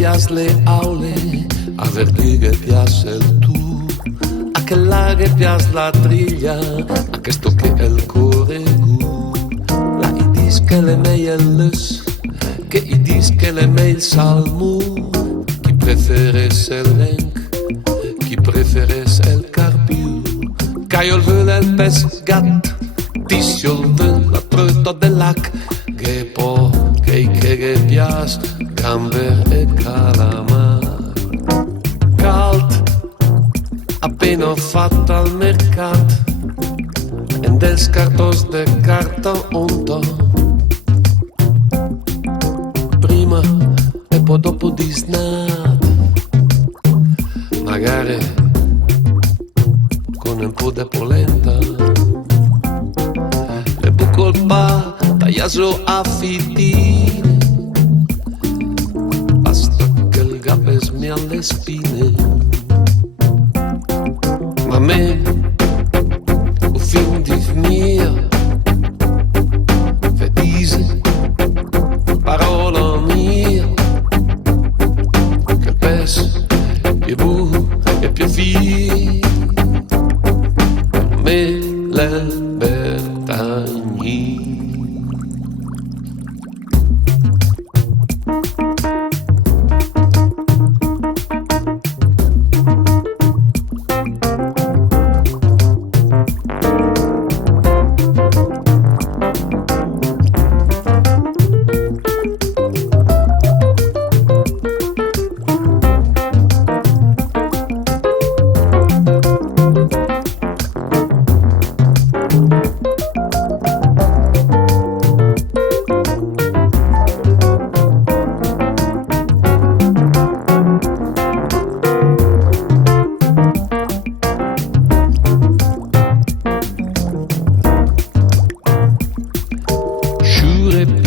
piace le aule, a Verdi che piace il tu, a che là che piace la triglia, a questo che è il cuore gu. La i dis che le mei è l'us, che i dis che le mei il salmo, chi preferesse il lenc, chi preferesse il carpiu, ca io il vele il pes gat, tissio il vele la trota del lac, che po' che piace gamber e calamar. Calt, appena fatto al mercato, e dels cartos de carta unto, prima e poi dopo disnat, magari con un po' de polenta, e buco il pa tagliato a fitine, basta che il gabes mi alle spine, ma me o fin di mia vedise parola mia che pes più bu e più fi me l'Bertagni.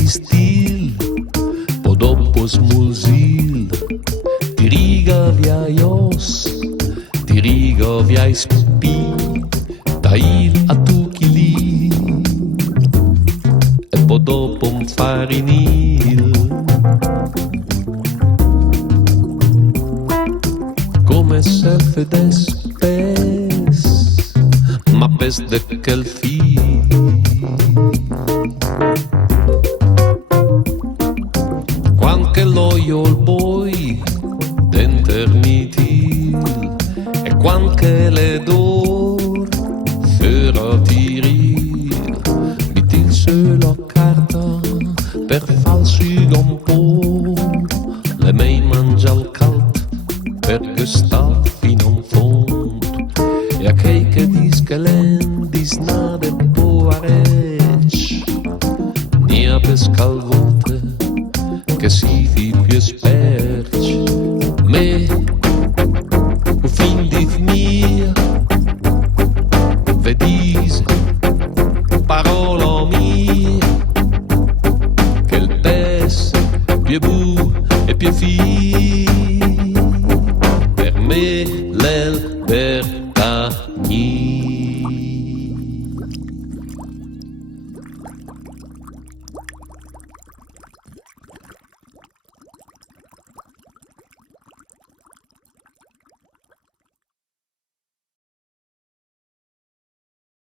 Stil, po dopo smulsil, ti riga via ios, ti riga via spi, tail a tu chili, e po dopo un farinil, come se fedes pes, ma pes de quel fi. Quanche l'oio il boi d'enternitil e quanche le dor fera tiril bitil sulla carta per falsi un po' le mei mangia al calt perché sta fino in fondo e a che dis che len disnade boarec ni a pescal volte che si fi più esperti, me, o fin di mia, vedis, parola mia, che il pes più bu e più fi, per me l'Bertagni.